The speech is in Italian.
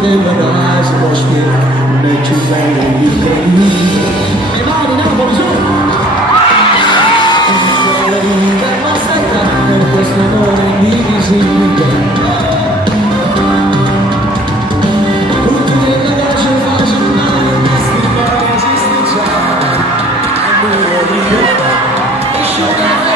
Del bagage lo spiego, me ci sei le mani Napoli su! La vita basta per questo amore indivisibile. Tutto del bagage faccio male, questi non esiste già. E